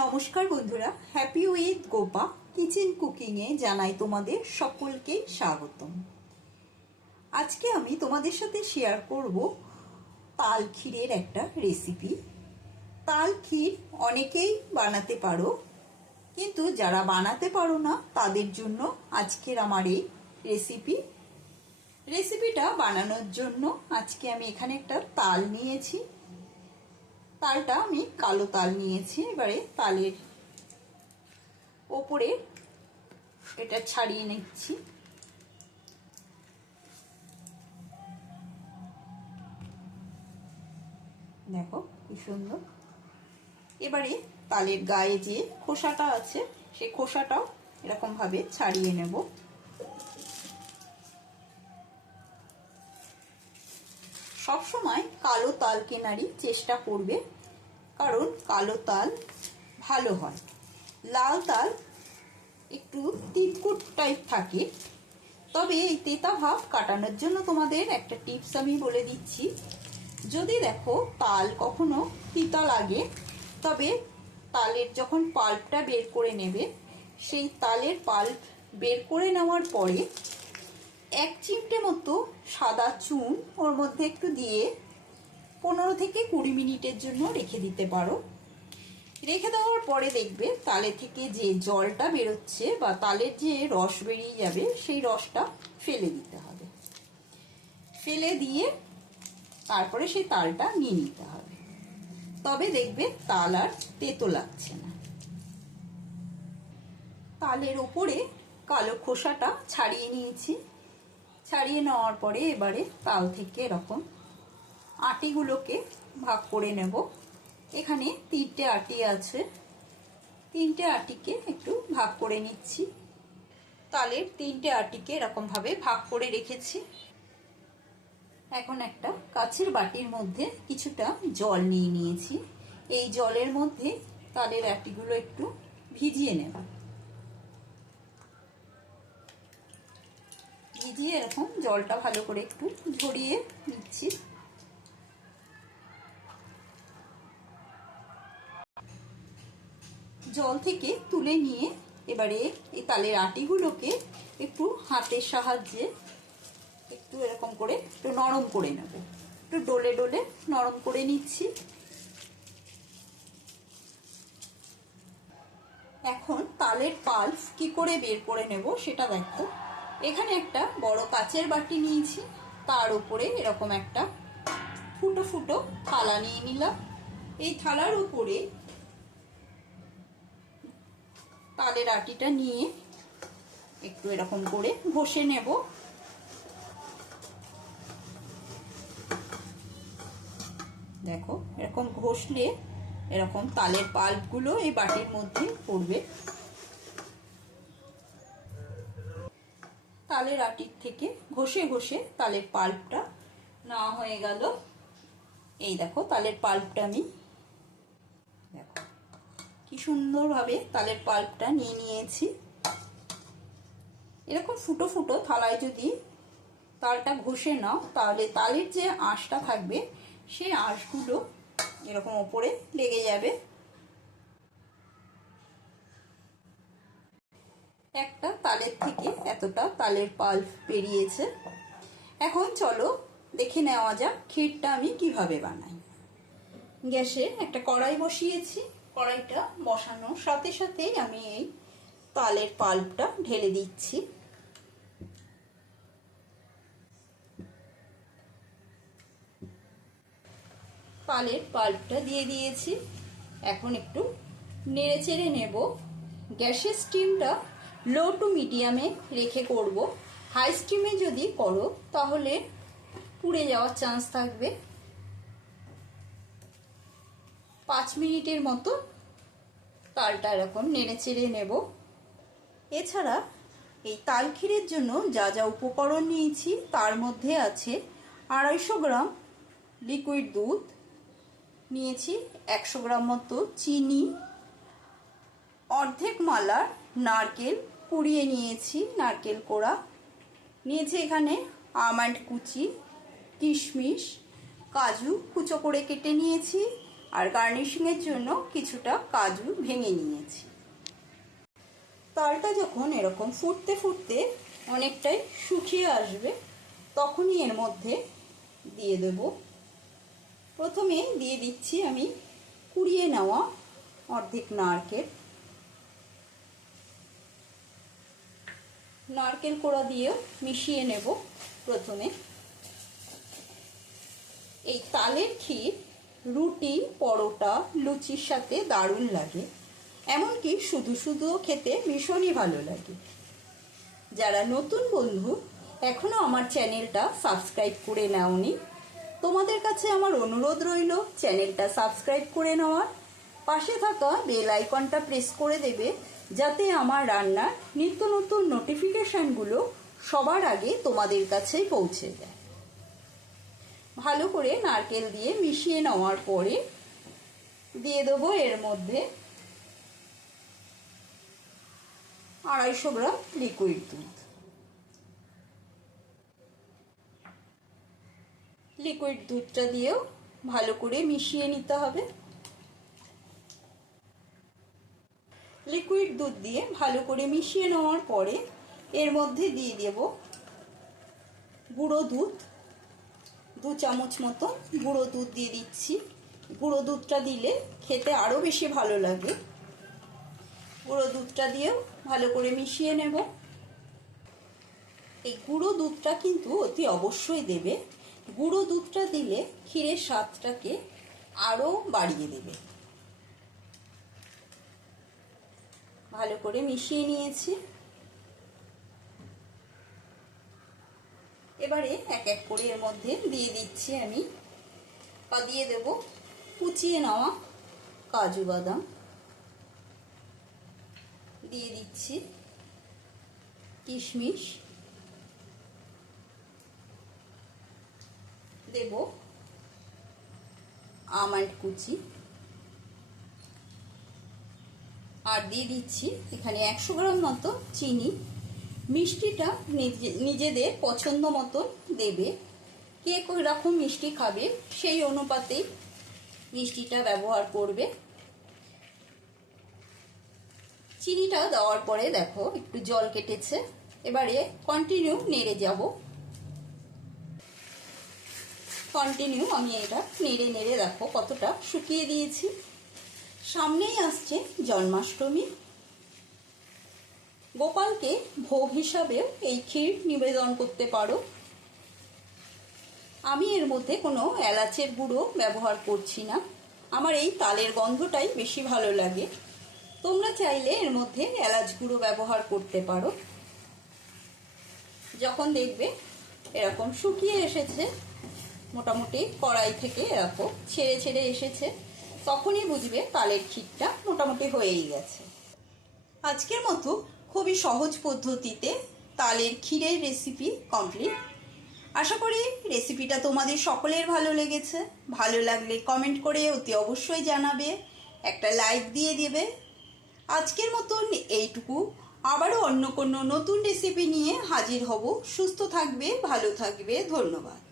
নমস্কার বন্ধুরা happy with Gopa kitchen কুকিংয়ে জানাই তোমাদের সকলকে স্বাগতম। আজকে আমি তোমাদের সাথে শেয়ার করব তাল ক্ষীরের একটা রেসিপি তাল ক্ষীর অনেকেই বানাতে পারো, কিন্তু যারা বানাতে পারো না, তাদের জন্য আজকের আমার এই রেসিপি রেসিপিটা বানানোর জন্য আজকে আমি এখানে একটা তাল নিয়েছি। তালটা আমি কালো তাল নিয়েছি, এবারে তালের ওপরে এটা ছাড়িয়ে নিচ্ছি। দেখো কি সুন্দর। এবারে তালের গায়ে যে খোসাটা আছে, সেই খোসাটাও এরকম ভাবে ছাড়িয়ে নেব। সবসময় কালো তাল কেনারই চেষ্টা করবে, কারণ কালো তাল ভালো হয়। লাল তাল একটু তিতকুট টাইপ থাকে, তবে এই তেতা ভাব কাটানোর জন্য তোমাদের একটা টিপস আমি বলে দিচ্ছি। যদি দেখো তাল কখনো তিতা লাগে, তবে তালের যখন পাল্পটা বের করে নেবে, সেই তালের পাল্প বের করে নেওয়ার পরে এক চিমটে মতো সাদা চুন ওর মধ্যে একটু দিয়ে পনেরো থেকে কুড়ি মিনিটের জন্য রেখে দিতে পারো। রেখে দেওয়ার পরে দেখবে তালে থেকে যে জলটা বেরোচ্ছে বা তালের যে রস বেরিয়ে যাবে, সেই রসটা ফেলে দিতে হবে। ফেলে দিয়ে তারপরে সেই তালটা নিয়ে নিতে হবে। তবে দেখবে তাল আর তেতো লাগছে না। তালের ওপরে কালো খোসাটা ছাড়িয়ে নিয়েছি। ছাড়িয়ে নেওয়ার পরে এবারে তাল থেকে এরকম আটিগুলোকে ভাগ করে নেব। এখানে তিনটে আটি আছে। তিনটে আটিকে একটু ভাগ করে নিচ্ছি। তালের তিনটে আটিকে এরকমভাবে ভাগ করে রেখেছি। এখন একটা কাছের বাটির মধ্যে কিছুটা জল নিয়ে নিয়েছি। এই জলের মধ্যে তালের আটিগুলো একটু ভিজিয়ে নেব। ভিজিয়ে এরকম জলটা ভালো করে একটু ঝরিয়ে নিচ্ছি। জল থেকে তুলে নিয়ে এবারে এই তালের আটিগুলোকে একটু হাতের সাহায্যে একটু এরকম করে একটু নরম করে নেব। একটু ডোলে ডোলে নরম করে নিচ্ছি। এখন তালের পাল্প কি করে বের করে নেব সেটা দেখো। এখানে একটা বড় কাচের বাটি নিয়েছি। তার উপরে এরকম একটা ফুটো ফুটো থালা নিয়ে নিলাম। এই থালার উপরে তালের আটিটা নিয়ে একটু এরকম করে ঘষে নেব। দেখো, এরকম ঘষলে এরকম তালের পাল্পগুলো এই বাটির মধ্যে পড়বে। তালের আটির থেকে ঘষে ঘষে তালের পাল্পটা নেওয়া হয়ে গেল। এই দেখো, তালের পাল্পটা আমি দেখো, কি সুন্দরভাবে তালের পাল্পটা নিয়ে নিয়েছি। এরকম ফুটো ফুটো থালায় যদি তালটা ঘষে নাও, তাহলে তালের যে আঁশটা থাকবে, সেই আঁশগুলো এরকম ওপরে লেগে যাবে। একটা তালের থেকে এতটা তালের পাল্প বেরিয়েছে এখন চলো দেখে নেওয়া যাক ক্ষীরটা আমি কীভাবে বানাই। গ্যাসে একটা কড়াই বসিয়েছি। কড়াইটা বসানোর সাথে সাথেই আমি এই তালের পাল্পটা ঢেলে দিচ্ছি। তালের পাল্পটা দিয়ে দিয়েছি। এখন একটু নেড়ে চেড়ে নেব। গ্যাসের স্টিমটা লো টু মিডিয়ামে রেখে করব। হাই স্টিমে যদি করো, তাহলে পুড়ে যাওয়ার চান্স থাকবে। পাঁচ মিনিটের মতো তালটা এরকম নেড়ে চেড়ে নেব। এছাড়া এই তাল ক্ষীরের জন্য যা যা উপকরণ নিয়েছি, তার মধ্যে আছে আড়াইশো গ্রাম লিকুইড দুধ, নিয়েছি একশো গ্রাম মতো চিনি, অর্ধেক মালার নারকেল কুড়িয়ে নিয়েছি, নারকেল কোড়া। নিয়েছি এখানে আমন্ড কুচি, কিশমিশ, কাজু কুচো করে কেটে নিয়েছি আর গার্নিশিংয়ের জন্য কিছুটা কাজু ভেঙে নিয়েছি। তালটা যখন এরকম ফুটতে ফুটতে অনেকটাই শুকিয়ে আসবে, তখনই এর মধ্যে দিয়ে দেব। প্রথমে দিয়ে দিচ্ছি আমি কুড়িয়ে নেওয়া অর্ধেক নারকেল। নারকেল কোড়া দিয়েও মিশিয়ে নেব প্রথমে। এই তালের ক্ষীর, রুটি, পরোটা, লুচির সাথে দারুণ লাগে। এমনকি শুধু শুধুও খেতে ভীষণই ভালো লাগে। যারা নতুন বন্ধু, এখনও আমার চ্যানেলটা সাবস্ক্রাইব করে নাওনি, তোমাদের কাছে আমার অনুরোধ রইল চ্যানেলটা সাবস্ক্রাইব করে নেওয়ার। পাশে থাকা বেল আইকনটা প্রেস করে দেবে, যাতে আমার রান্নার নিত্য নতুন নোটিফিকেশানগুলো সবার আগে তোমাদের কাছেই পৌঁছে যায়। ভালো করে নারকেল দিয়ে মিশিয়ে নেওয়ার পরে দিয়ে দেবো এর মধ্যে আড়াইশো গ্রাম লিকুইড দুধ। লিকুইড দুধটা দিয়েও ভালো করে মিশিয়ে নিতে হবে। লিকুইড দুধ দিয়ে ভালো করে মিশিয়ে নেওয়ার পরে এর মধ্যে দিয়ে দেব গুঁড়ো দুধ। দু চামচ মতো গুঁড়ো দুধ দিয়ে দিচ্ছি। গুঁড়ো দুধটা দিলে খেতে আরও বেশি ভালো লাগে। গুঁড়ো দুধটা দিয়েও ভালো করে মিশিয়ে নেব। এই গুঁড়ো দুধটা কিন্তু অতি অবশ্যই দেবে। গুঁড়ো দুধটা দিলে ক্ষীরের স্বাদটাকে আরও বাড়িয়ে দেবে। ভালো করে মিশিয়ে নিয়েছি। এবারে এক এক করে এর মধ্যে দিয়ে দিচ্ছি আমি। বা দিয়ে দেব কুচিয়ে নেওয়া কাজু বাদাম। দিয়ে দিচ্ছি কিশমিশ। দেব আমন্ড কুচি। আর দিয়ে দিচ্ছি এখানে একশো গ্রাম মতো চিনি। মিষ্টিটা নিজেদের পছন্দ মতো দেবে। কে রকম মিষ্টি খাবে সেই অনুপাতেই মিষ্টিটা ব্যবহার করবে। চিনিটা দেওয়ার পরে দেখো একটু জল কেটেছে। এবারে কন্টিনিউ নেড়ে যাব। কন্টিনিউ আমি এটা নেড়ে নেড়ে দেখো কতটা শুকিয়ে দিয়েছি। সামনেই আসছে জন্মাষ্টমী। গোপালকে ভোগ হিসাবেও এই ক্ষীর নিবেদন করতে পারো। আমি এর মধ্যে কোনো এলাচের গুঁড়ো ব্যবহার করছি না। আমার এই তালের গন্ধটাই বেশি ভালো লাগে। তোমরা চাইলে এর মধ্যে এলাচ গুঁড়ো ব্যবহার করতে পারো। যখন দেখবে এরকম শুকিয়ে এসেছে, মোটামুটি কড়াই থেকে এরকম ছেড়ে ছেড়ে এসেছে তখনই বুঝবে তালের ক্ষীরটা মোটামুটি হয়েই গেছে। আজকের মতো খুবই সহজ পদ্ধতিতে তালের ক্ষীরের রেসিপি কমপ্লিট আশা করি রেসিপিটা তোমাদের সকলের ভালো লেগেছে। ভালো লাগলে কমেন্ট করে অতি অবশ্যই জানাবে, একটা লাইক দিয়ে দেবে। আজকের মতন এইটুকু। আবারও অন্য কোনো নতুন রেসিপি নিয়ে হাজির হব। সুস্থ থাকবে, ভালো থাকবে। ধন্যবাদ।